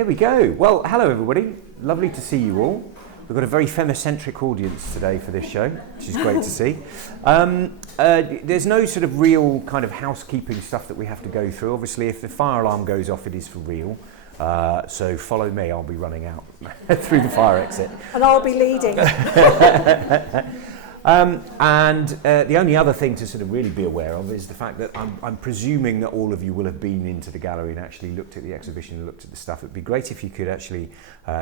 There we go. Well, hello everybody. Lovely to see you all. We've got a very femicentric audience today for this show, which is great to see. There's no sort of real kind of housekeeping stuff that we have to go through. Obviously, if the fire alarm goes off, it is for real. So follow me, I'll be running out through the fire exit. And I'll be leading. The only other thing to sort of really be aware of is the fact that I'm presuming that all of you will have been into the gallery and actually looked at the exhibition and looked at the stuff. It'd be great if you could actually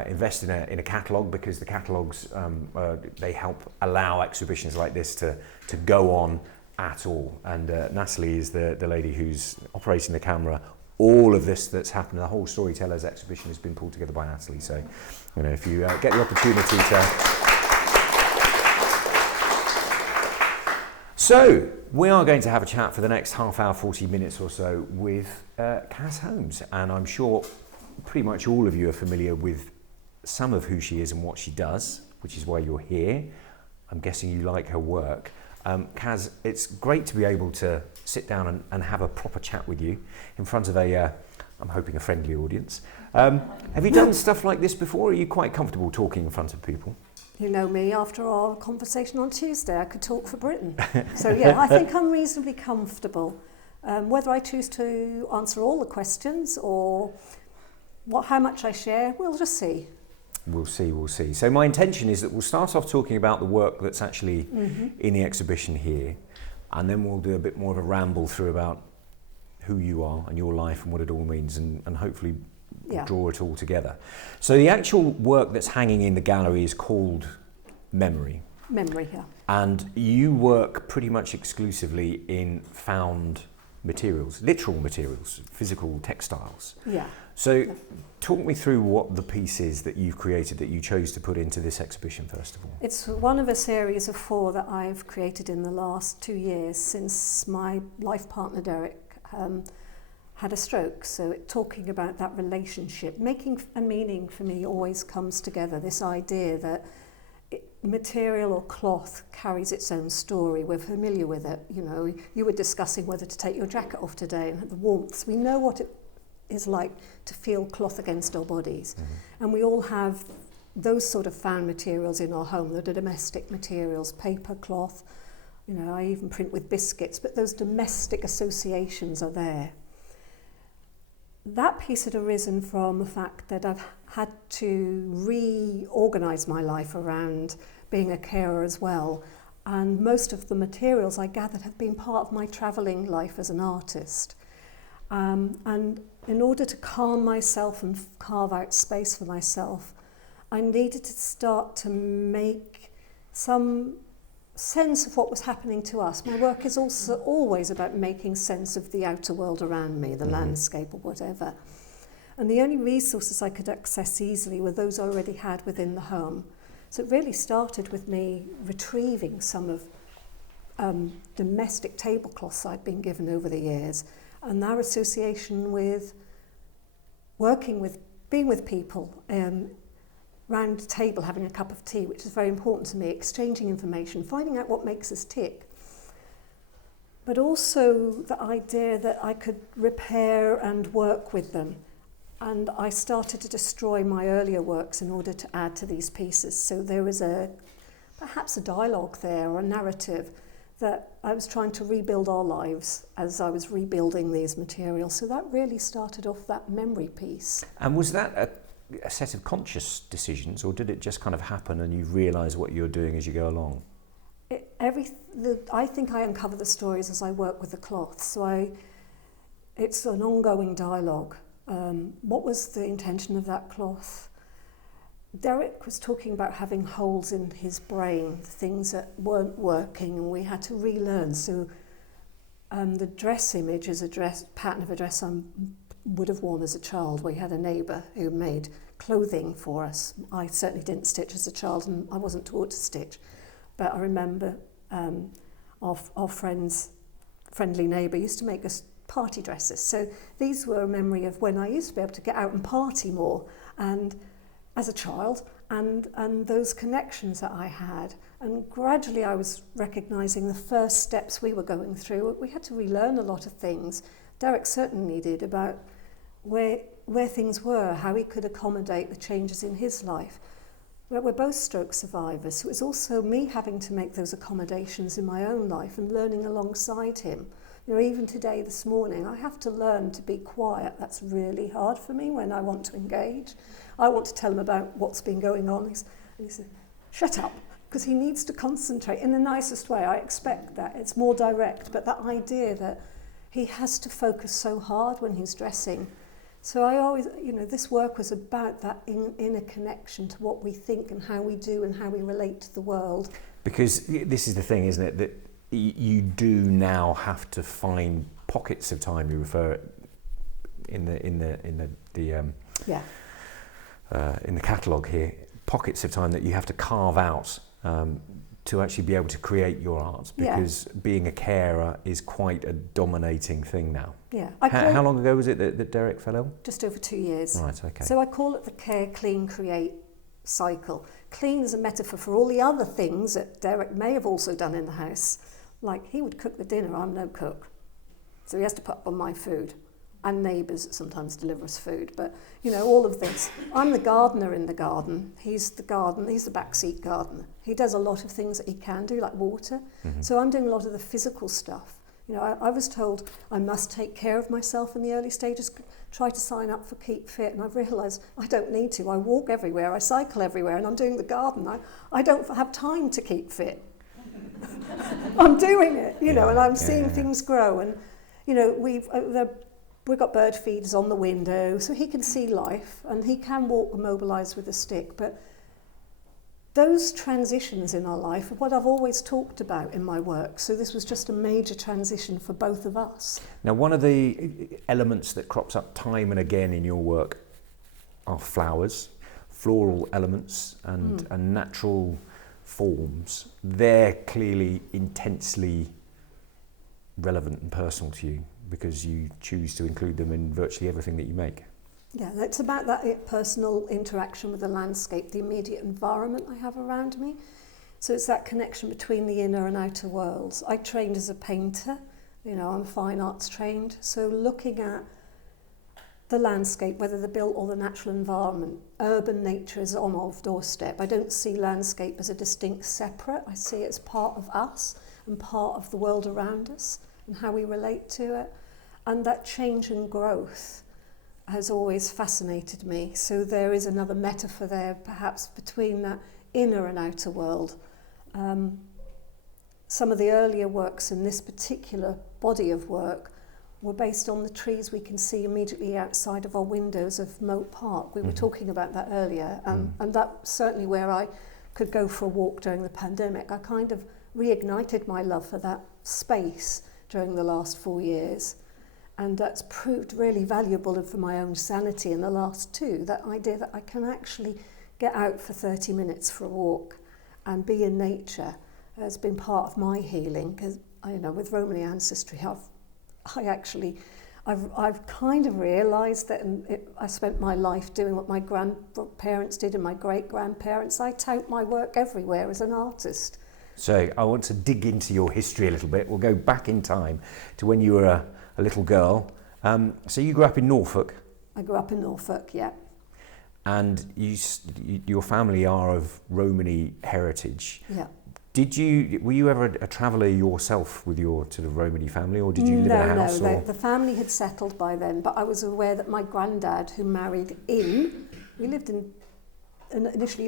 invest in a catalogue, because the catalogues, they help allow exhibitions like this to go on at all. And Natalie is the lady who's operating the camera. All of this that's happened, the whole Storytellers exhibition has been pulled together by Natalie. So, you know, if you get the opportunity to... So, we are going to have a chat for the next half hour, 40 minutes or so with Cas Holmes. And I'm sure pretty much all of you are familiar with some of who she is and what she does, which is why you're here. I'm guessing you like her work. Cas, it's great to be able to sit down and have a proper chat with you in front of I'm hoping a friendly audience. Have you done stuff like this before? Are you quite comfortable talking in front of people? You know me, after our conversation on Tuesday, I could talk for Britain. So yeah, I think I'm reasonably comfortable. Whether I choose to answer all the questions or how much I share, we'll just see. We'll see. So my intention is that we'll start off talking about the work that's actually in the exhibition here, and then we'll do a bit more of a ramble through about who you are and your life and what it all means, and hopefully draw it all together. So the actual work that's hanging in the gallery is called Memory. Memory, yeah. And you work pretty much exclusively in found materials, literal materials, physical textiles. Yeah. So talk me through what the piece is that you've created that you chose to put into this exhibition, first of all. It's one of a series of 4 that I've created in the last 2 years since my life partner, Derek, had a stroke. So talking about that relationship, making a meaning for me always comes together. This idea that material or cloth carries its own story. We're familiar with it. You know, you were discussing whether to take your jacket off today and the warmth. We know what it is like to feel cloth against our bodies. And we all have those sort of found materials in our home, the domestic materials, paper, cloth. You know, I even print with biscuits, but those domestic associations are there. That piece had arisen from the fact that I've had to reorganise my life around being a carer as well. And most of the materials I gathered have been part of my travelling life as an artist. And in order to calm myself and carve out space for myself, I needed to start to make some sense of what was happening to us. My work is also always about making sense of the outer world around me, the landscape or whatever. And the only resources I could access easily were those I already had within the home. So it really started with me retrieving some of domestic tablecloths I'd been given over the years, and their association with being with people, round a table having a cup of tea, which is very important to me, exchanging information, finding out what makes us tick. But also the idea that I could repair and work with them. And I started to destroy my earlier works in order to add to these pieces. So there was perhaps a dialogue there, or a narrative, that I was trying to rebuild our lives as I was rebuilding these materials. So that really started off that memory piece. And was that a set of conscious decisions, or did it just kind of happen and you realise what you're doing as you go along? I think I uncover the stories as I work with the cloth, so it's an ongoing dialogue. What was the intention of that cloth? Derek was talking about having holes in his brain, things that weren't working, and we had to relearn. So the dress image is pattern of a dress I would have worn as a child. We had a neighbour who made clothing for us. I certainly didn't stitch as a child, and I wasn't taught to stitch. But I remember our friendly neighbour used to make us party dresses. So these were a memory of when I used to be able to get out and party more, and as a child, and those connections that I had. And gradually I was recognising the first steps we were going through. We had to relearn a lot of things. Derek certainly did, about where where things were, how he could accommodate the changes in his life. We're both stroke survivors, so it's also me having to make those accommodations in my own life and learning alongside him. You know, even today, this morning, I have to learn to be quiet. That's really hard for me when I want to engage. I want to tell him about what's been going on. And he said, shut up, because he needs to concentrate in the nicest way. I expect that. It's more direct, but that idea that he has to focus so hard when he's dressing. So I always, you know, this work was about that inner connection to what we think and how we do and how we relate to the world. Because this is the thing, isn't it, that you do now have to find pockets of time. You refer in the catalogue here, pockets of time that you have to carve out to actually be able to create your art, because being a carer is quite a dominating thing now. Yeah. How long ago was it that Derek fell ill? Just over 2 years. Right, okay. So I call it the care, clean, create cycle. Clean is a metaphor for all the other things that Derek may have also done in the house. Like, he would cook the dinner, I'm no cook. So he has to put up on my food. And neighbours that sometimes deliver us food. But, you know, all of this. I'm the gardener in the garden. He's the backseat gardener. He does a lot of things that he can do, like water. Mm-hmm. So I'm doing a lot of the physical stuff. You know, I was told I must take care of myself in the early stages, try to sign up for Keep Fit, and I've realised I don't need to. I walk everywhere, I cycle everywhere, and I'm doing the garden. I don't have time to keep fit. I'm doing it, you know, and I'm seeing things grow. And, you know, we've got bird feeders on the window, so he can see life, and he can walk immobilised with a stick. But those transitions in our life are what I've always talked about in my work. So this was just a major transition for both of us. Now, one of the elements that crops up time and again in your work are flowers, floral elements, and natural forms. They're clearly intensely relevant and personal to you, because you choose to include them in virtually everything that you make. Yeah, it's about that personal interaction with the landscape, the immediate environment I have around me. So it's that connection between the inner and outer worlds. I trained as a painter, you know, I'm fine arts trained. So looking at the landscape, whether the built or the natural environment, urban nature is on our doorstep. I don't see landscape as a distinct separate. I see it as part of us and part of the world around us and how we relate to it. And that change and growth has always fascinated me. So there is another metaphor there, perhaps, between that inner and outer world. Some of the earlier works in this particular body of work were based on the trees we can see immediately outside of our windows of Moat Park. We were talking about that earlier, and that's certainly where I could go for a walk during the pandemic. I kind of reignited my love for that space during the last 4 years. And that's proved really valuable for my own sanity in the last 2, that idea that I can actually get out for 30 minutes for a walk and be in nature has been part of my healing. Because, you know, with Romany ancestry, I've kind of realised that I spent my life doing what my grandparents did and my great-grandparents. I tout my work everywhere as an artist. So I want to dig into your history a little bit. We'll go back in time to when you were a little girl. So you grew up in Norfolk? I grew up in Norfolk, yeah. And your family are of Romany heritage. Yeah. Were you ever a traveller yourself with your sort of Romany family, or did you live in a house? No, the family had settled by then, but I was aware that my granddad, who married initially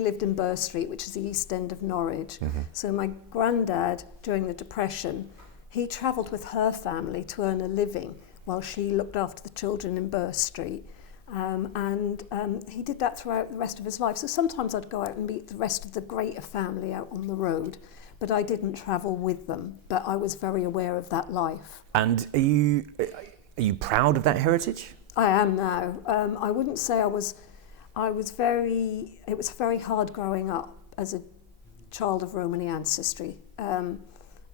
lived in Burr Street, which is the east end of Norwich. Mm-hmm. So my granddad, during the Depression, he travelled with her family to earn a living while she looked after the children in Burr Street. And he did that throughout the rest of his life. So sometimes I'd go out and meet the rest of the greater family out on the road, but I didn't travel with them. But I was very aware of that life. And are you proud of that heritage? I am now. I wouldn't say I was very, it was very hard growing up as a child of Romany ancestry.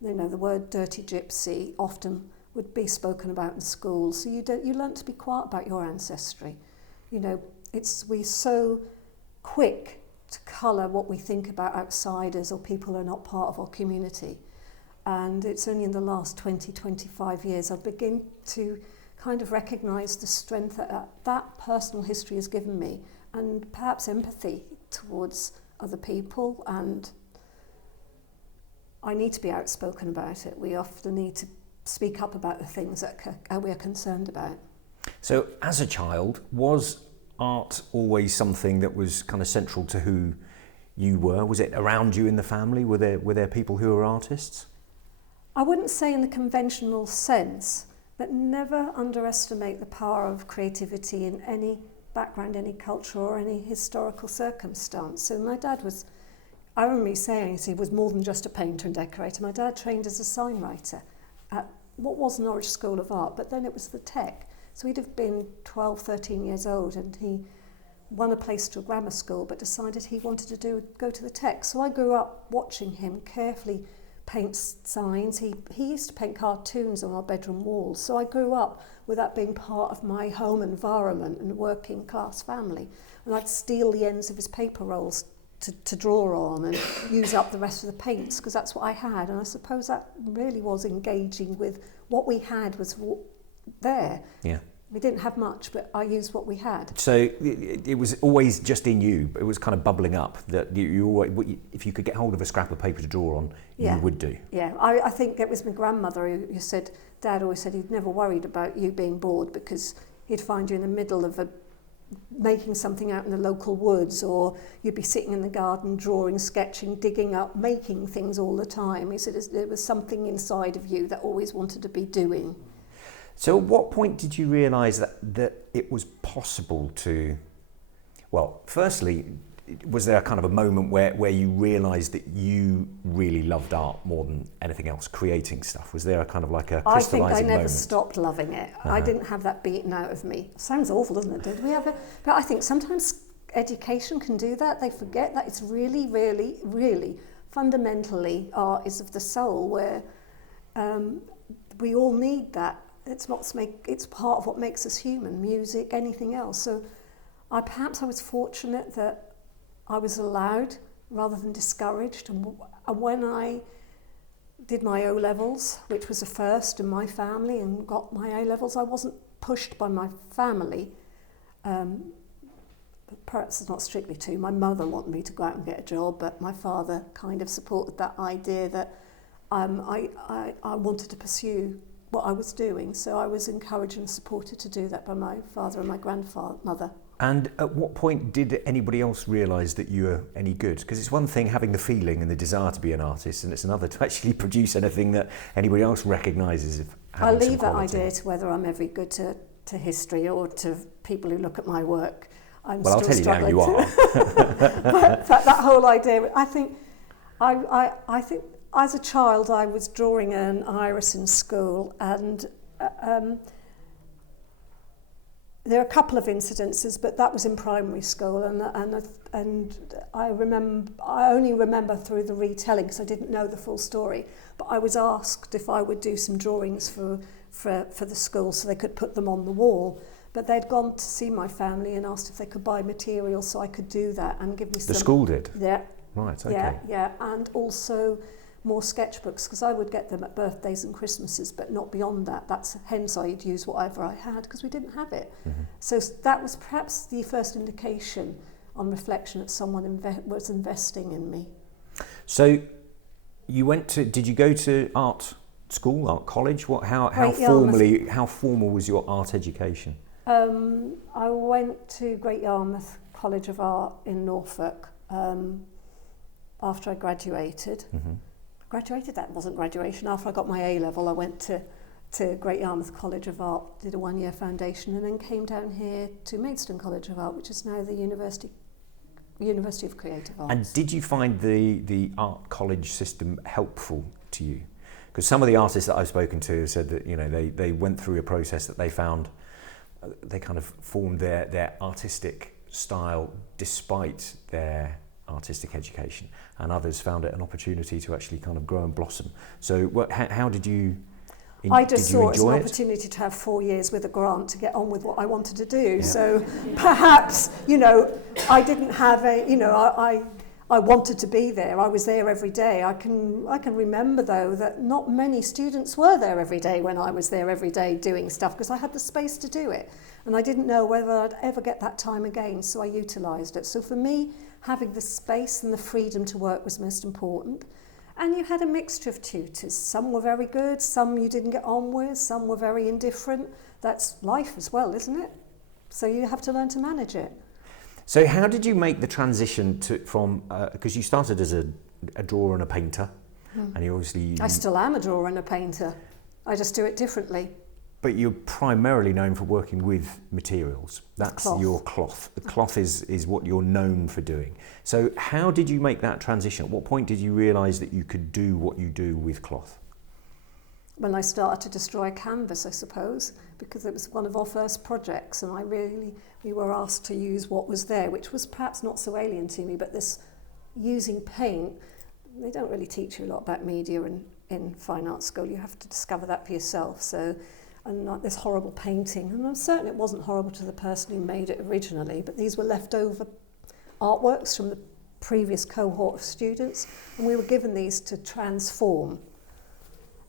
You know, the word dirty gypsy often would be spoken about in school. So you learn to be quiet about your ancestry. You know, we're so quick to colour what we think about outsiders or people who are not part of our community. And it's only in the last 20, 25 years I've begun to kind of recognise the strength that personal history has given me, and perhaps empathy towards other people. And I need to be outspoken about it. We often need to speak up about the things that we are concerned about. So as a child, was art always something that was kind of central to who you were? Was it around you in the family? Were there people who were artists? I wouldn't say in the conventional sense, but never underestimate the power of creativity in any background, any culture or any historical circumstance. So my dad was, I remember me saying he was more than just a painter and decorator. My dad trained as a sign writer at what was Norwich School of Art, but then it was the Tech. So he'd have been 12, 13 years old, and he won a place to a grammar school, but decided he wanted to go to the Tech. So I grew up watching him carefully paint signs. He used to paint cartoons on our bedroom walls. So I grew up with that being part of my home environment and working class family. And I'd steal the ends of his paper rolls to draw on and use up the rest of the paints, because that's what I had. And I suppose that really was engaging with what we had was there. Yeah. We didn't have much, but I used what we had. So it was always just in you, but it was kind of bubbling up that you always, if you could get hold of a scrap of paper to draw on, you would do. Yeah, I think it was my grandmother who said, Dad always said he'd never worried about you being bored, because he'd find you in the middle of making something out in the local woods, or you'd be sitting in the garden drawing, sketching, digging up, making things all the time. He said there was something inside of you that always wanted to be doing. So at what point did you realise that it was possible to, well, firstly, was there a kind of a moment where you realised that you really loved art more than anything else, creating stuff? Was there a kind of like a crystallising moment? I think I never stopped loving it. I didn't have that beaten out of me. Sounds awful, doesn't it? Did we have it? But I think sometimes education can do that. They forget that it's really, really, really fundamentally art is of the soul, where we all need that. It's part of what makes us human, music, anything else. So perhaps I was fortunate that I was allowed rather than discouraged. And when I did my O-levels, which was a first in my family, and got my A-levels, I wasn't pushed by my family. Perhaps it's not strictly to. My mother wanted me to go out and get a job, but my father kind of supported that idea that I wanted to pursue what I was doing. So I was encouraged and supported to do that by my father and my grandmother. And at what point did anybody else realise that you were any good? Because it's one thing having the feeling and the desire to be an artist, and it's another to actually produce anything that anybody else recognises as having some quality. I leave that idea to whether I'm every good to history or to people who look at my work. I'll tell you now you are. But that whole idea, I think as a child I was drawing an iris in school, and there are a couple of incidences, but that was in primary school, and I only remember through the retelling because I didn't know the full story. But I was asked if I would do some drawings for the school so they could put them on the wall. But they'd gone to see my family and asked if they could buy materials so I could do that and give me some. The school did? Yeah. Right. Okay. Yeah, and also more sketchbooks, because I would get them at birthdays and Christmases, but not beyond that. Hence I'd use whatever I had because we didn't have it. Mm-hmm. So that was perhaps the first indication on reflection that someone was investing in me. So did you go to art school, art college? How formal was your art education? I went to Great Yarmouth College of Art in Norfolk after I graduated. Mm-hmm. That wasn't graduation. After I got my A-level, I went to Great Yarmouth College of Art, did a one-year foundation, and then came down here to Maidstone College of Art, which is now the University of Creative Arts. And did you find the art college system helpful to you? Because some of the artists that I've spoken to said that they went through a process that they found they kind of formed their artistic style despite their artistic education, and others found it an opportunity to actually kind of grow and blossom. So how did you I just saw it as an opportunity to have 4 years with a grant to get on with what I wanted to do. Yeah. So perhaps, I didn't have I wanted to be there. I was there every day. I can remember, though, that not many students were there every day when I was there every day doing stuff, because I had the space to do it. And I didn't know whether I'd ever get that time again, so I utilised it. So for me, having the space and the freedom to work was most important. And you had a mixture of tutors. Some were very good, some you didn't get on with, some were very indifferent. That's life as well, isn't it? So you have to learn to manage it. So how did you make the transition from, because you started as a drawer and a painter, and you obviously... I still am a drawer and a painter. I just do it differently. But you're primarily known for working with materials. That's cloth. Your cloth. The cloth is what you're known for doing. So how did you make that transition? At what point did you realise that you could do what you do with cloth? When I started to destroy canvas, I suppose, because it was one of our first projects, and we were asked to use what was there, which was perhaps not so alien to me, but this using paint, they don't really teach you a lot about media in fine art school. You have to discover that for yourself. So, and like this horrible painting, and I'm certain it wasn't horrible to the person who made it originally, but these were leftover artworks from the previous cohort of students, and we were given these to transform.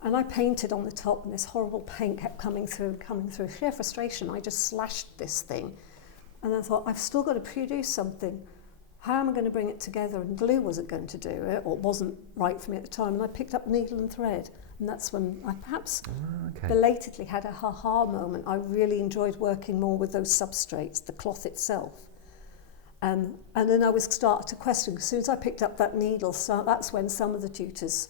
And I painted on the top, and this horrible paint kept coming through. Sheer frustration, I just slashed this thing. And I thought, I've still got to produce something. How am I going to bring it together? And glue wasn't going to do it, or it wasn't right for me at the time. And I picked up needle and thread. And that's when I perhaps belatedly had a ha-ha moment. I really enjoyed working more with those substrates, the cloth itself. And then I was started to question. As soon as I picked up that needle, so that's when some of the tutors...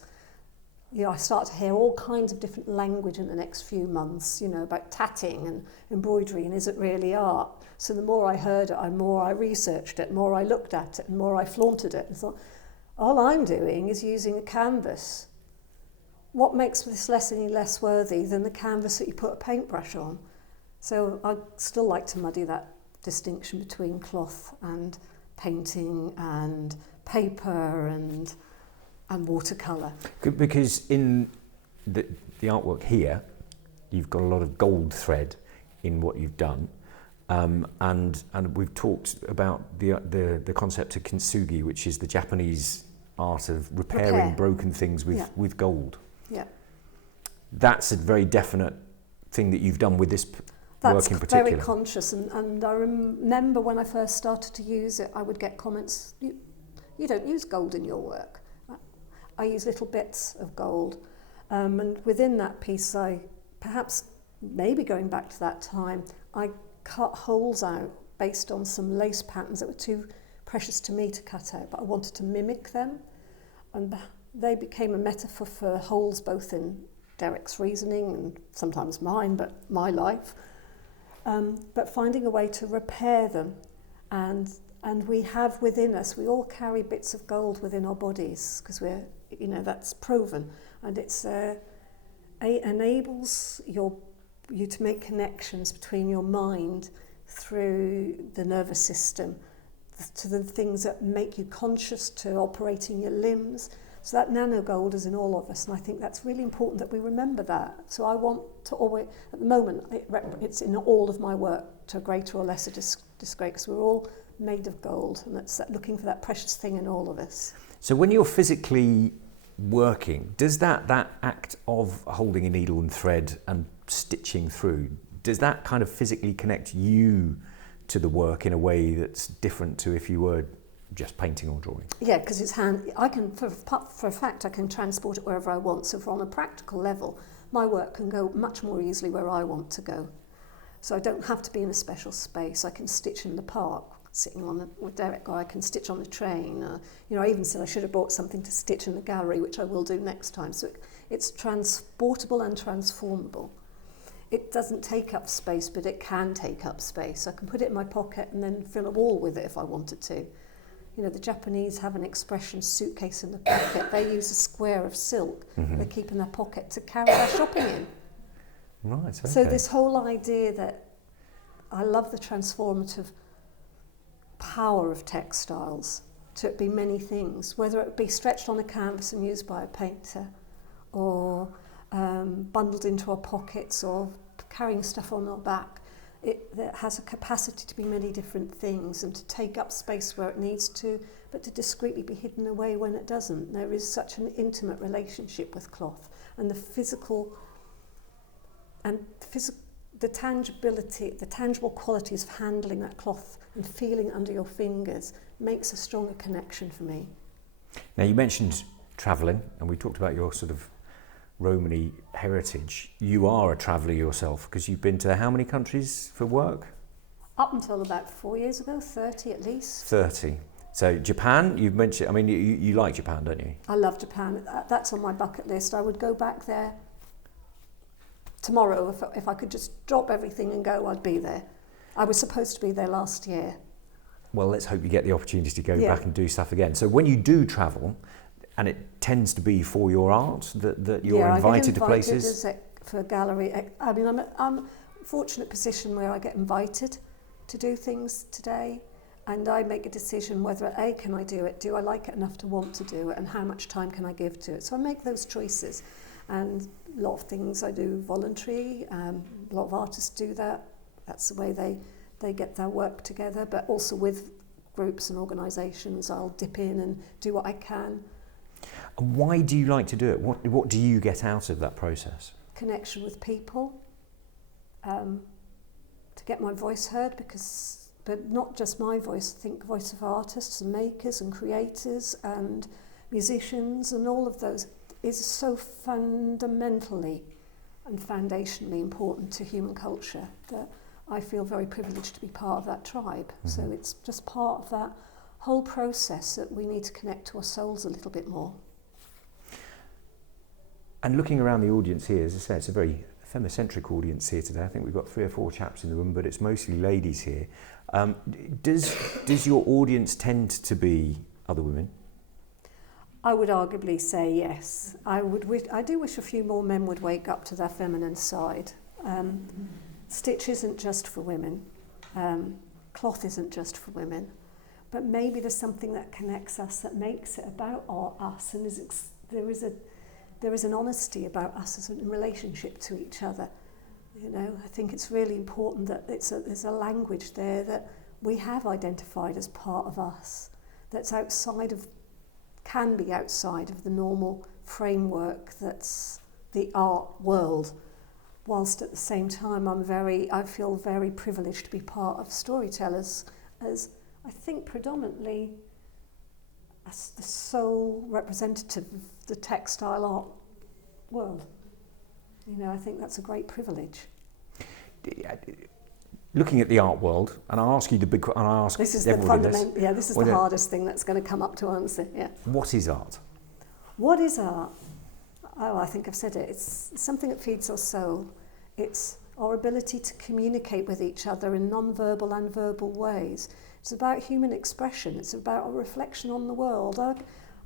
I started to hear all kinds of different language in the next few months, about tatting and embroidery, and is it really art? So the more I heard it, the more I researched it, the more I looked at it, and the more I flaunted it. And thought, all I'm doing is using a canvas. What makes this any less worthy than the canvas that you put a paintbrush on? So I still like to muddy that distinction between cloth and painting and paper and watercolour. Because in the artwork here, you've got a lot of gold thread in what you've done, and we've talked about the concept of kintsugi, which is the Japanese art of repairing broken things with gold. Yeah, that's a very definite thing that you've done with this work in particular. That's very conscious, and I remember when I first started to use it, I would get comments, you don't use gold in your work. I use little bits of gold, and within that piece, maybe going back to that time, I cut holes out based on some lace patterns that were too precious to me to cut out, but I wanted to mimic them, and they became a metaphor for holes both in Derek's reasoning and sometimes mine, but my life, but finding a way to repair them, and we have within us, we all carry bits of gold within our bodies, because we're, that's proven, and it enables you to make connections between your mind through the nervous system to the things that make you conscious, to operating your limbs. So that nano gold is in all of us, and I think that's really important that we remember that. So I want to always, at the moment, it's in all of my work to a greater or lesser degree, because we're all made of gold, and it's that looking for that precious thing in all of us. So when you're physically working, does that act of holding a needle and thread and stitching through, does that kind of physically connect you to the work in a way that's different to if you were just painting or drawing? Yeah, because it's I can, for a fact, I can transport it wherever I want. So on a practical level, my work can go much more easily where I want to go. So I don't have to be in a special space. I can stitch in the park, sitting with Derek, or I can stitch on the train. I even said I should have brought something to stitch in the gallery, which I will do next time. So it's transportable and transformable. It doesn't take up space, but it can take up space. I can put it in my pocket and then fill a wall with it if I wanted to. The Japanese have an expression, suitcase in the pocket. They use a square of silk they keep in their pocket to carry their shopping in. Right, okay. So this whole idea that I love the transformative power of textiles to be many things, whether it be stretched on a canvas and used by a painter, or bundled into our pockets, or carrying stuff on our back. that has a capacity to be many different things and to take up space where it needs to, but to discreetly be hidden away when it doesn't. There is such an intimate relationship with cloth, and the physical and the tangibility, the tangible qualities of handling that cloth and feeling under your fingers makes a stronger connection for me. Now, you mentioned travelling, and we talked about your sort of Romany heritage. You are a traveller yourself, because you've been to how many countries for work? Up until about 4 years ago, 30 at least. 30. So Japan, you've mentioned, I mean, you like Japan, don't you? I love Japan. That's on my bucket list. I would go back there tomorrow. If I could just drop everything and go, I'd be there. I was supposed to be there last year. Well, let's hope you get the opportunity to go back and do stuff again. So when you do travel, and it tends to be for your art, that you're invited to places? For a gallery. I mean, I'm a fortunate position where I get invited to do things today, and I make a decision whether, A, can I do it? Do I like it enough to want to do it? And how much time can I give to it? So I make those choices. And a lot of things I do voluntary. A lot of artists do that. That's the way they get their work together. But also with groups and organisations, I'll dip in and do what I can. And why do you like to do it? What do you get out of that process? Connection with people, to get my voice heard, but not just my voice. I think voice of artists and makers and creators and musicians and all of those is so fundamentally and foundationally important to human culture that I feel very privileged to be part of that tribe. Mm-hmm. So it's just part of that whole process that we need to connect to our souls a little bit more. And looking around the audience here, as I say, it's a very femicentric audience here today. I think we've got 3 or 4 chaps in the room, but it's mostly ladies here. Does your audience tend to be other women? I would arguably say yes. I do wish a few more men would wake up to their feminine side. Stitch isn't just for women. Cloth isn't just for women. But maybe there's something that connects us, that makes it about us, and there is an honesty about us as in relationship to each other. You know, I think it's really important that there's a language there that we have identified as part of us, that's can be outside of the normal framework that's the art world, whilst at the same time I feel very privileged to be part of Storytellers, as I think predominantly as the sole representative of the textile art world. You know, I think that's a great privilege. Looking at the art world, and I'll ask you the big question, and I ask this is everybody the fundamental. Yeah, this is the hardest thing that's going to come up to answer. Yeah. What is art? What is art? Oh, I think I've said it. It's something that feeds our soul. It's our ability to communicate with each other in non-verbal and verbal ways. It's about human expression. It's about a reflection on the world.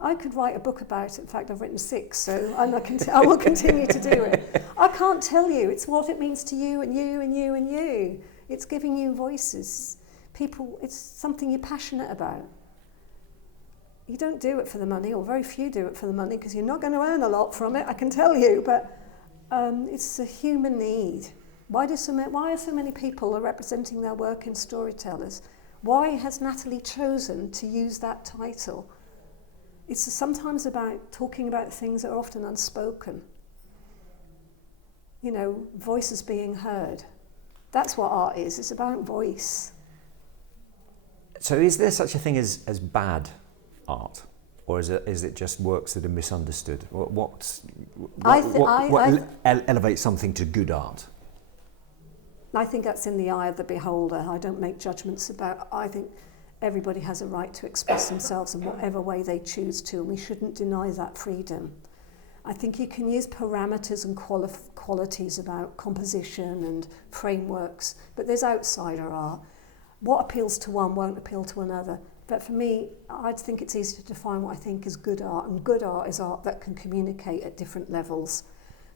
I could write a book about it. In fact, I've written 6, so I will continue to do it. I can't tell you. It's what it means to you and you and you and you. It's giving you voices. People, it's something you're passionate about. You don't do it for the money, or very few do it for the money, because you're not going to earn a lot from it, I can tell you, but it's a human need. Why are so many people representing their work in Storytellers? Why has Natalie chosen to use that title? It's sometimes about talking about things that are often unspoken. You know, voices being heard. That's what art is. It's about voice. So is there such a thing as bad art? Or is it just works that are misunderstood? What elevates something to good art? I think that's in the eye of the beholder. I don't make judgments about. I think everybody has a right to express themselves in whatever way they choose to, and we shouldn't deny that freedom. I think you can use parameters and qualities about composition and frameworks, but there's outsider art. What appeals to one won't appeal to another. But for me, I think it's easy to define what I think is good art, and good art is art that can communicate at different levels,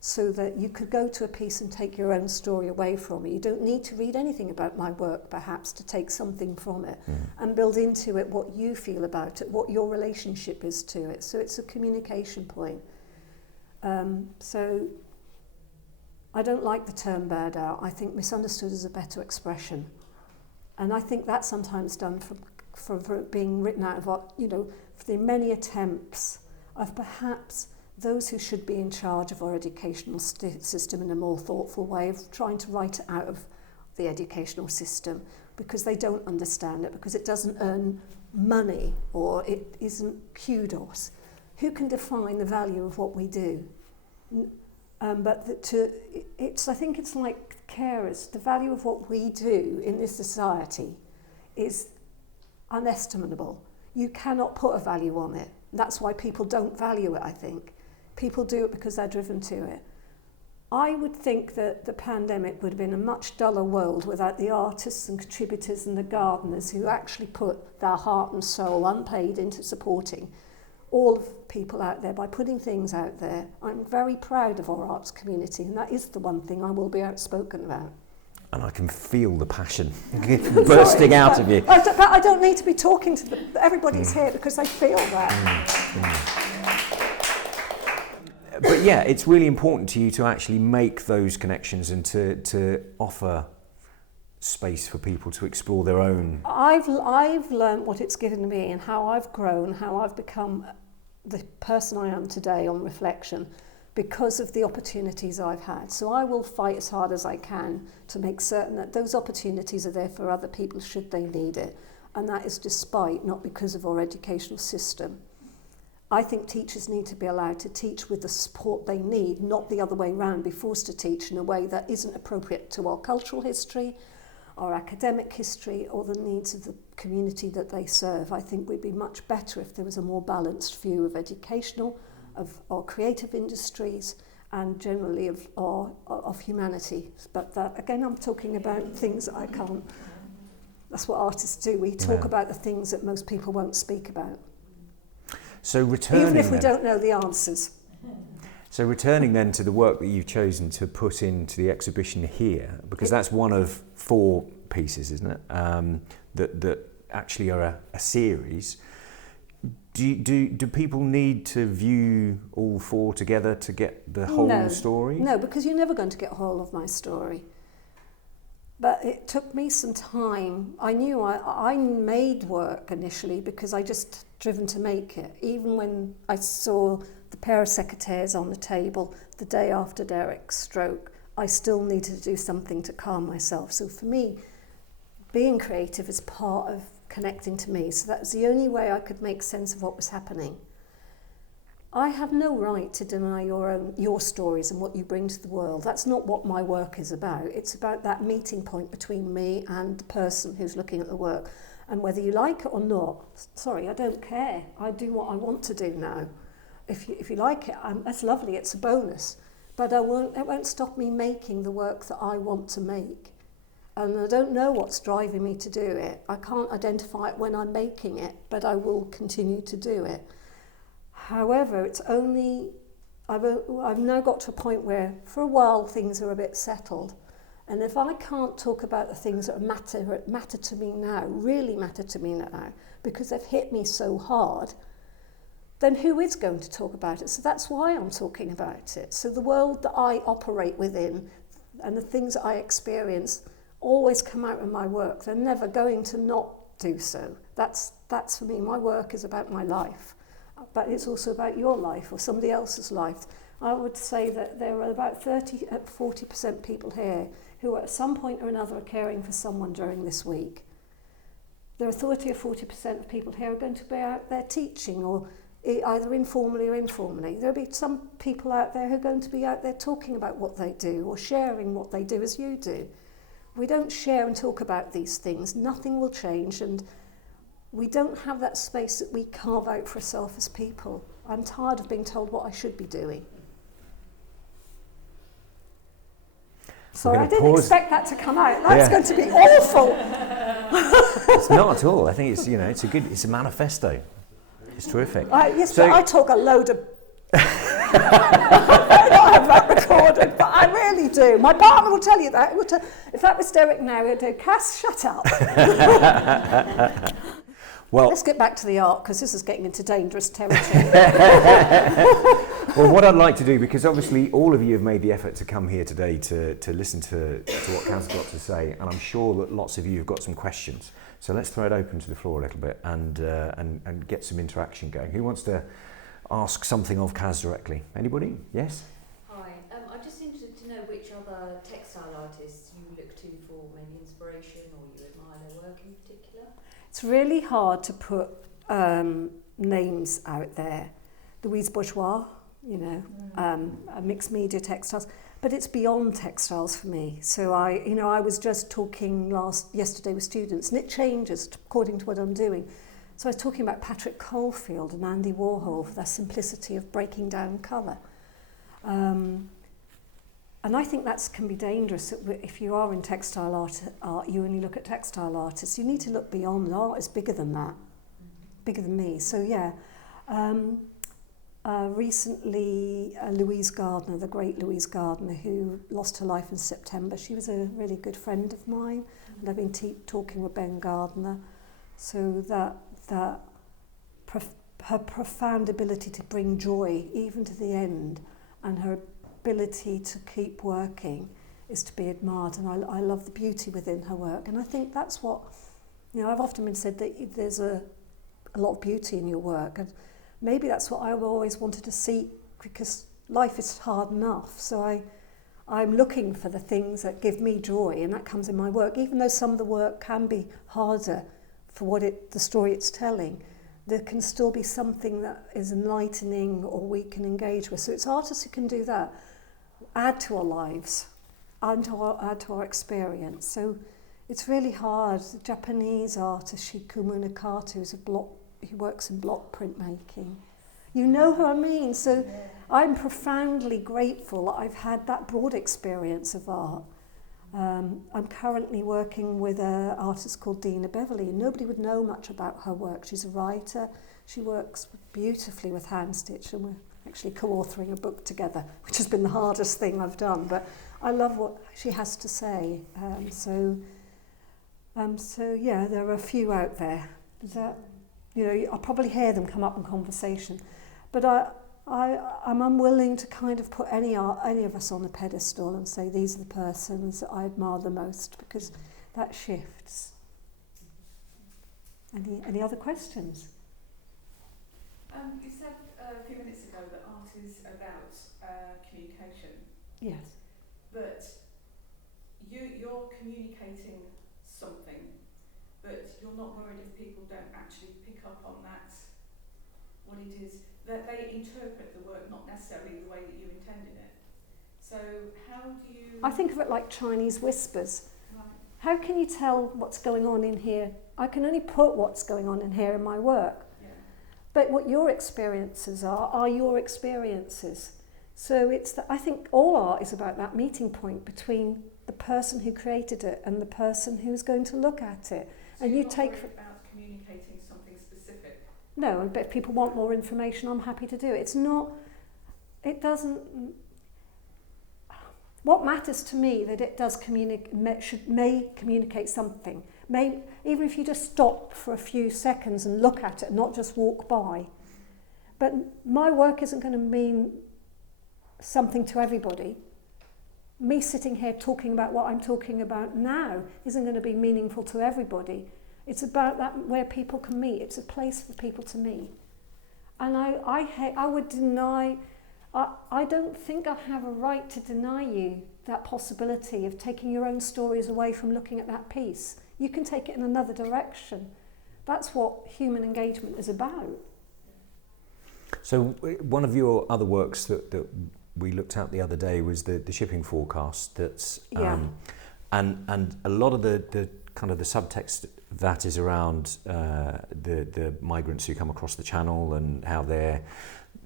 so that you could go to a piece and take your own story away from it. You don't need to read anything about my work, perhaps, to take something from it and build into it what you feel about it, what your relationship is to it. So it's a communication point. So I don't like the term burned out. I think misunderstood is a better expression. And I think that's sometimes done for being written out of what, for the many attempts of perhaps those who should be in charge of our educational system in a more thoughtful way of trying to write it out of the educational system because they don't understand it, because it doesn't earn money or it isn't kudos. Who can define the value of what we do? I think it's like carers. The value of what we do in this society is unestimable. You cannot put a value on it. That's why people don't value it, I think. People do it because they're driven to it. I would think that the pandemic would have been a much duller world without the artists and contributors and the gardeners who actually put their heart and soul unpaid into supporting all of people out there by putting things out there. I'm very proud of our arts community, and that is the one thing I will be outspoken about. And I can feel the passion bursting out of you. I don't need to be talking to them. Everybody's here because they feel that. But yeah, it's really important to you to actually make those connections and to offer space for people to explore their own. I've learned what it's given me and how I've grown, how I've become the person I am today on reflection because of the opportunities I've had. So I will fight as hard as I can to make certain that those opportunities are there for other people should they need it. And that is despite, not because of our educational system. I think teachers need to be allowed to teach with the support they need, not the other way around, be forced to teach in a way that isn't appropriate to our cultural history, our academic history, or the needs of the community that they serve. I think we'd be much better if there was a more balanced view of educational, of our creative industries, and generally of humanity. But that, again, I'm talking about things that I can't. That's what artists do. We talk about the things that most people won't speak about. So returning even if we don't know the answers. So returning then to the work that you've chosen to put into the exhibition here, because that's one of 4 pieces, isn't it? That actually are a series. Do people need to view all 4 together to get the whole story? No, because you're never going to get hold of my story. But it took me some time. I knew I made work initially because I just driven to make it. Even when I saw the pair of secateurs on the table the day after Derek's stroke, I still needed to do something to calm myself. So for me, being creative is part of connecting to me. So that was the only way I could make sense of what was happening. I have no right to deny your stories and what you bring to the world. That's not what my work is about. It's about that meeting point between me and the person who's looking at the work. And whether you like it or not, sorry, I don't care. I do what I want to do now. If you like it, that's lovely, it's a bonus. But it won't stop me making the work that I want to make. And I don't know what's driving me to do it. I can't identify it when I'm making it, but I will continue to do it. However, it's only, I've now got to a point where for a while things are a bit settled. And if I can't talk about the things that matter to me now, really matter to me now, because they've hit me so hard, then who is going to talk about it? So that's why I'm talking about it. So the world that I operate within and the things that I experience always come out in my work. They're never going to not do so. That's for me. My work is about my life. But it's also about your life or somebody else's life. I would say that there are about 40% people here who at some point or another are caring for someone during this week. There are 30 or 40% of people here who are going to be out there teaching or either informally or informally. There'll be some people out there who are going to be out there talking about what they do or sharing what they do as you do. We don't share and talk about these things. Nothing will change, and we don't have that space that we carve out for ourselves as people. I'm tired of being told what I should be doing. Sorry, I didn't expect that to come out. That's going to be awful. It's not at all. I think it's a manifesto. It's terrific. Yes, but I talk a load of... I don't have that recorded, but I really do. My partner will tell you that. If that was Derek now, he'd do, Cass, shut up. Well, let's get back to the art, because this is getting into dangerous territory. Well, what I'd like to do, because obviously all of you have made the effort to come here today to listen to what Cas got to say, and I'm sure that lots of you have got some questions. So let's throw it open to the floor a little bit and get some interaction going. Who wants to ask something of Cas directly? Anybody? Yes? Hi, I'm just interested to know which other textile artists you look to for maybe inspiration, or you admire their work in particular. It's really hard to put names out there. Louise Bourgeois, you know, mixed media textiles, but it's beyond textiles for me. So I was just talking yesterday with students, and it changes according to what I'm doing. So I was talking about Patrick Caulfield and Andy Warhol for their simplicity of breaking down colour. And I think that can be dangerous if you are in textile art, you only look at textile artists. You need to look beyond. Art is bigger than that, bigger than me. So yeah, recently Louise Gardner, the great Louise Gardner, who lost her life in September, she was a really good friend of mine, and I've been talking with Ben Gardner. So her profound ability to bring joy even to the end, and her ability to keep working, is to be admired, and I love the beauty within her work. And I think that's what, I've often been said that there's a lot of beauty in your work, and maybe that's what I've always wanted to see, because life is hard enough. So I'm looking for the things that give me joy, and that comes in my work. Even though some of the work can be harder for the story it's telling, there can still be something that is enlightening or we can engage with. So it's artists who can do that, add to our lives, add to our experience. So it's really hard. The Japanese artist Shikumu Nakata, he works in block printmaking. You know who I mean? So I'm profoundly grateful that I've had that broad experience of art. I'm currently working with an artist called Dina Beverley, and nobody would know much about her work. She's a writer. She works beautifully with hand stitch, and we're actually co-authoring a book together, which has been the hardest thing I've done. But I love what she has to say. So yeah, there are a few out there. Is that, I'll probably hear them come up in conversation, but I'm unwilling to kind of put any of us on a pedestal and say these are the persons that I admire the most, because that shifts. Any other questions? You said a few minutes ago that art is about communication. Yes. But you're communicating something, but you're not worried if people don't actually pick up on that, what it is, that they interpret the work not necessarily the way that you intended it. So how do you... I think of it like Chinese whispers. Right. How can you tell what's going on in here? I can only put what's going on in here in my work. Yeah. But what your experiences are your experiences. So I think all art is about that meeting point between the person who created it and the person who's going to look at it. So and you're you not take... worried about communicating something specific? No, but if people want more information, I'm happy to do it. What matters to me that it does may communicate something. Even if you just stop for a few seconds and look at it, not just walk by. But my work isn't going to mean something to everybody. Me sitting here talking about what I'm talking about now isn't going to be meaningful to everybody. It's about that where people can meet. It's a place for people to meet. And I would deny, I don't think I have a right to deny you that possibility of taking your own stories away from looking at that piece. You can take it in another direction. That's what human engagement is about. So one of your other works that we looked at the other day was the shipping forecast. That's and a lot of the kind of the subtext that is around the migrants who come across the channel and how they're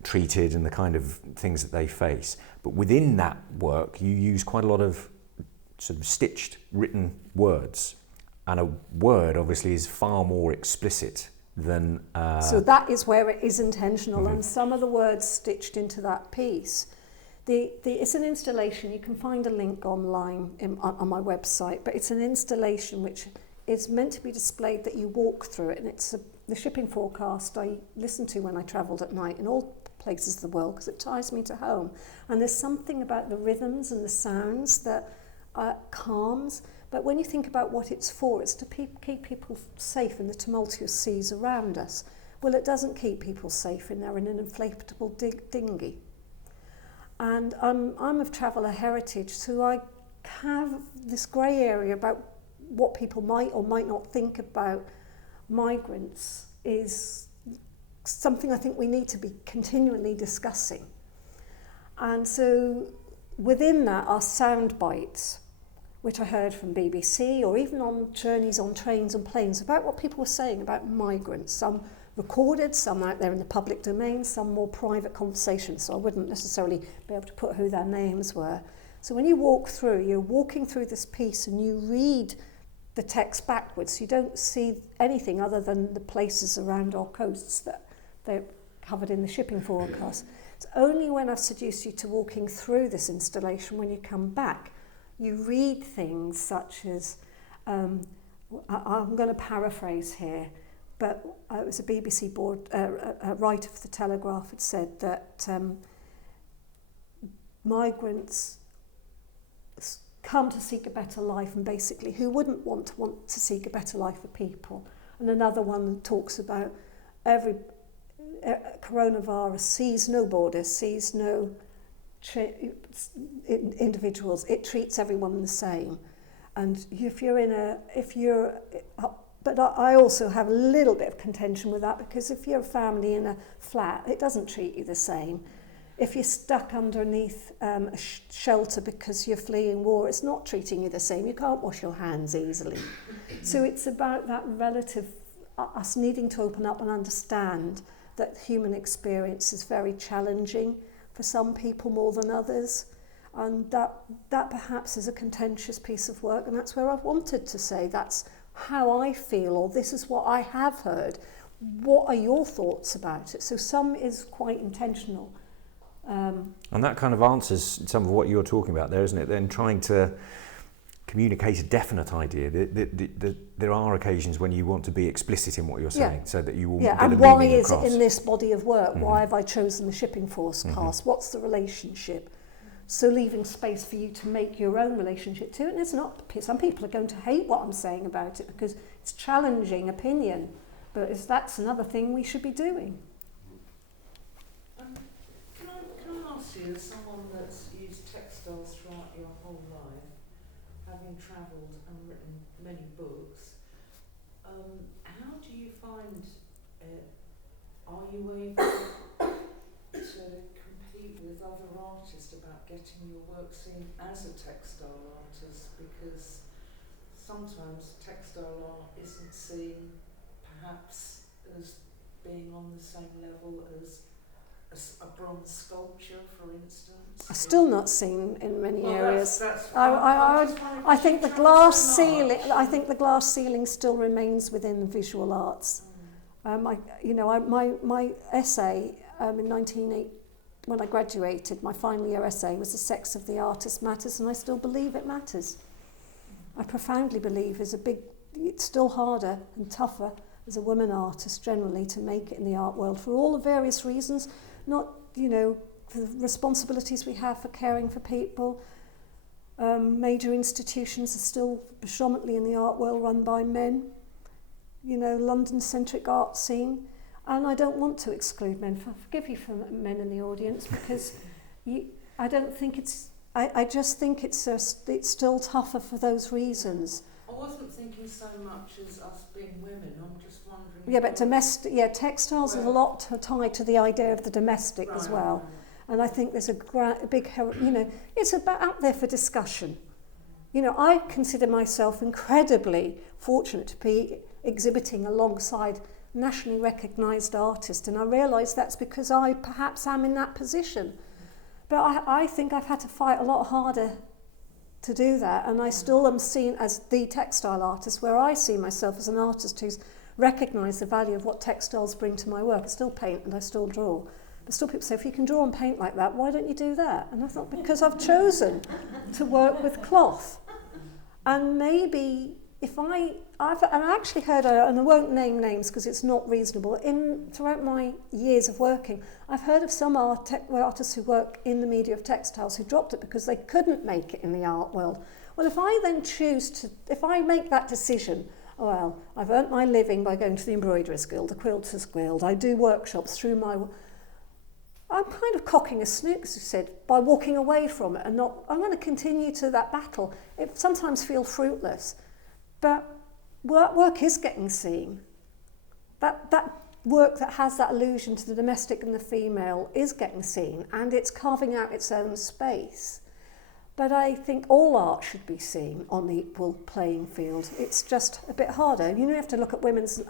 treated and the kind of things that they face. But within that work, you use quite a lot of sort of stitched written words, and a word obviously is far more explicit than... So that is where it is intentional, Mm-hmm. and some of the words stitched into that piece. It's an installation. You can find a link online on my website, but it's an installation which is meant to be displayed that you walk through it, and it's the shipping forecast I listened to when I travelled at night, and all places of the world because it ties me to home. And there's something about the rhythms and the sounds that calms. But when you think about what it's for, it's to keep people safe in the tumultuous seas around us. Well, it doesn't keep people safe in there in an inflatable dinghy. And I'm of traveller heritage, so I have this grey area about what people might or might not think about migrants is something I think we need to be continually discussing. And so within that are sound bites, which I heard from BBC or even on journeys on trains and planes about what people were saying about migrants. Some recorded, some out there in the public domain, some more private conversations, so I wouldn't necessarily be able to put who their names were. So when you walk through, you're walking through this piece and you read the text backwards. You don't see anything other than the places around our coasts that they're covered in the shipping forecast. It's only when I've seduced you to walking through this installation, when you come back, you read things such as, I'm going to paraphrase here, but it was a BBC a writer for the Telegraph had said that migrants come to seek a better life, and basically who wouldn't want to seek a better life for people. And another one talks about every coronavirus sees no borders, sees no individuals. It treats everyone the same. And but I also have a little bit of contention with that, because if you're a family in a flat, it doesn't treat you the same. If you're stuck underneath a shelter because you're fleeing war, it's not treating you the same. You can't wash your hands easily. So it's about that relative, us needing to open up and understand that human experience is very challenging for some people more than others. And that perhaps is a contentious piece of work, and that's where I've wanted to say that's how I feel, or this is what I have heard. What are your thoughts about it? So some is quite intentional. And that kind of answers some of what you're talking about there, isn't it? Then trying to communicate a definite idea. There are occasions when you want to be explicit in what you're saying, so that you will get a meaning across. And why is it in this body of work? Mm-hmm. Why have I chosen the shipping forecast? Mm-hmm. What's the relationship? So leaving space for you to make your own relationship to it. And it's not, some people are going to hate what I'm saying about it because it's challenging opinion. But that's another thing we should be doing. Can I ask you, as someone that's used textiles throughout your whole life, having travelled and written many books, how do you find it? Are you able to compete with other artists about getting your work seen as a textile artist? Because sometimes textile art isn't seen perhaps as being on the same level as a bronze sculpture, for instance. Still not seen in many areas. I think the glass ceiling. I think the glass ceiling still remains within the visual arts. My essay in 1980, when I graduated, my final year essay was "The Sex of the Artist Matters," and I still believe it matters. I profoundly believe it's still harder and tougher as a woman artist generally to make it in the art world for all the various reasons. Not, for the responsibilities we have for caring for people. Major institutions are still predominantly in the art world run by men. London-centric art scene. And I don't want to exclude men. Forgive you for men in the audience, because I don't think it's... I just think it's still tougher for those reasons. I wasn't thinking so much as us being women. I'm just wondering... Yeah, but textiles is a lot tied to the idea of the domestic as well. Right. And I think there's a big, it's out there for discussion. I consider myself incredibly fortunate to be exhibiting alongside nationally recognised artists, and I realise that's because I perhaps am in that position. But I think I've had to fight a lot harder to do that, and I still am seen as the textile artist, where I see myself as an artist who's recognised the value of what textiles bring to my work. I still paint and I still draw. But still people say, if you can draw and paint like that, why don't you do that? And I thought, because I've chosen to work with cloth. And maybe I've actually heard, and I won't name names because it's not reasonable, throughout my years of working, I've heard of some artists who work in the media of textiles who dropped it because they couldn't make it in the art world. Well, if I then if I make that decision, oh, well, I've earned my living by going to the Embroiderers Guild, the Quilters Guild, I do workshops through I'm kind of cocking a snook, as you said, by walking away from it and I'm going to continue to that battle. It sometimes feels fruitless, but work is getting seen. That work that has that allusion to the domestic and the female is getting seen, and it's carving out its own space. But I think all art should be seen on the equal playing field. It's just a bit harder. You have to look at women's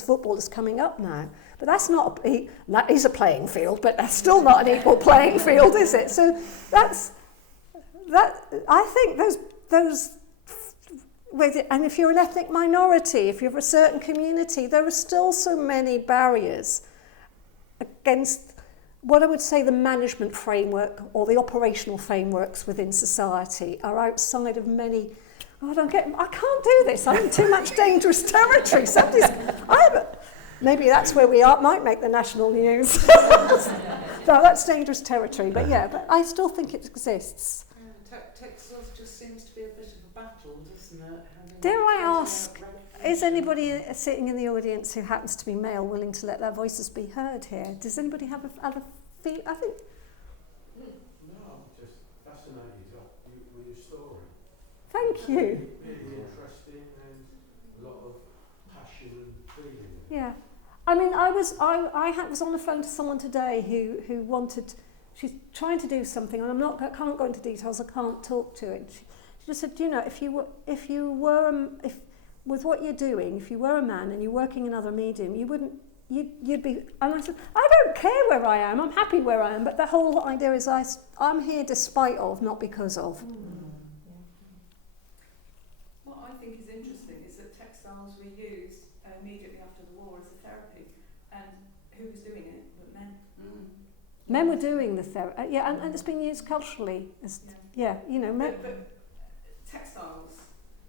football is coming up now. But that is a playing field, but that's still not an equal playing field, is it? So I think those and if you're an ethnic minority, if you're of a certain community, there are still so many barriers against what I would say the management framework or the operational frameworks within society are outside of many. I can't do this. I'm in too much dangerous territory. Maybe that's where we might make the national news. No, that's dangerous territory. But I still think it exists. Textiles just seems to be a bit of a battle, doesn't it? Dare I ask, is anybody sitting in the audience who happens to be male willing to let their voices be heard here? Does anybody have other feel? I think. No, I'm just fascinated with your story. Thank you. Really interesting and a lot of passion and feeling. Yeah. I mean, I was on the phone to someone today who wanted. She's trying to do something, and I can't go into details. I can't talk to it. She just said, with what you're doing, if you were a man and you're working in another medium, you'd be. And I said, I don't care where I am. I'm happy where I am. But the whole idea is I'm here despite of, not because of. What I think is interesting is that textiles were used immediately after the war as a therapy, and who was doing it but men. Men were doing the therapy, and it's been used culturally. Men. But textiles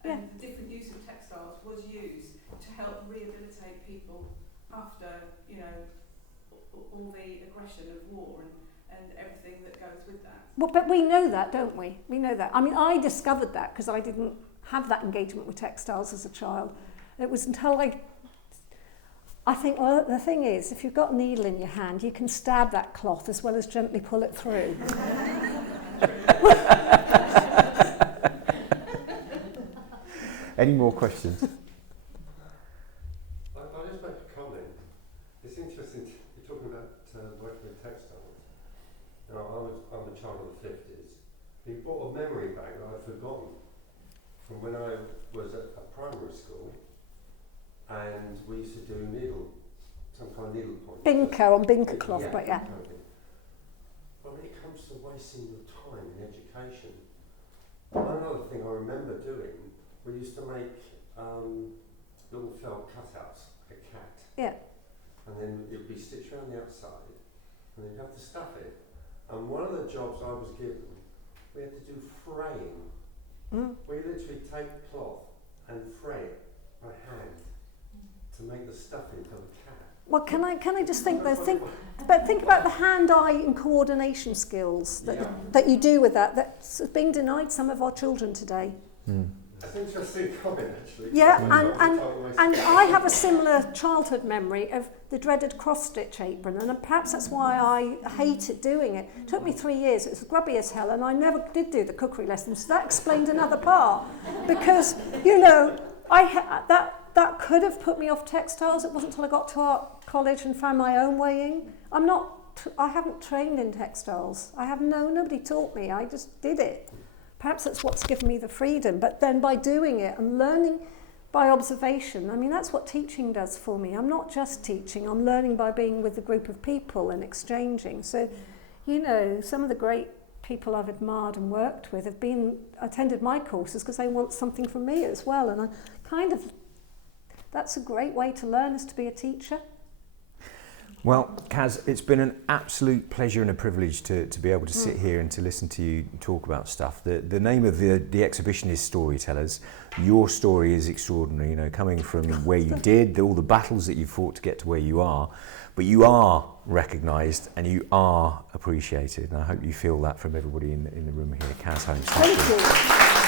and the different use of textiles was used to help rehabilitate people after, all the aggression of war and everything that goes with that. Well, but we know that, don't we? We know that. I mean, I discovered that because I didn't have that engagement with textiles as a child. It was until I think, well, the thing is, if you've got a needle in your hand, you can stab that cloth as well as gently pull it through. Any more questions? I'll just make a comment. It's interesting, you're talking about working with textiles. I'm a child of the 50s. You brought a memory back that I'd forgotten from when I was at a primary school, and we used to do some kind of needle point. Binker cloth, but yeah. But when it comes to wasting your time in education, another thing I remember doing, we used to make little felt cutouts, like a cat. Yeah. And then it would be stitched around the outside, and then you'd have to stuff it. And one of the jobs I was given, we had to do fraying. We literally take cloth and fray it by hand to make the stuffing for the cat. Well, can I just think though? Think about the hand-eye and coordination skills that you do with that. That's being denied some of our children today. That's an interesting comment, actually. Yeah, and I have a similar childhood memory of the dreaded cross-stitch apron, and perhaps that's why I hated doing it. It took me 3 years. It was grubby as hell, and I never did do the cookery lessons. So that explained another part, because that could have put me off textiles. It wasn't until I got to art college and found my own way in. I haven't trained in textiles. Nobody taught me. I just did it. Perhaps that's what's given me the freedom. But then by doing it and learning by observation, I mean, that's what teaching does for me. I'm not just teaching, I'm learning by being with a group of people and exchanging. So, some of the great people I've admired and worked with have attended my courses because they want something from me as well. And that's a great way to learn, is to be a teacher. Well, Cas, it's been an absolute pleasure and a privilege to be able to sit here and to listen to you talk about stuff. The name of the exhibition is Storytellers. Your story is extraordinary, you know, coming from where you did, all the battles that you fought to get to where you are, but you are recognised and you are appreciated. And I hope you feel that from everybody in the room here. Cas Holmes. Thank you.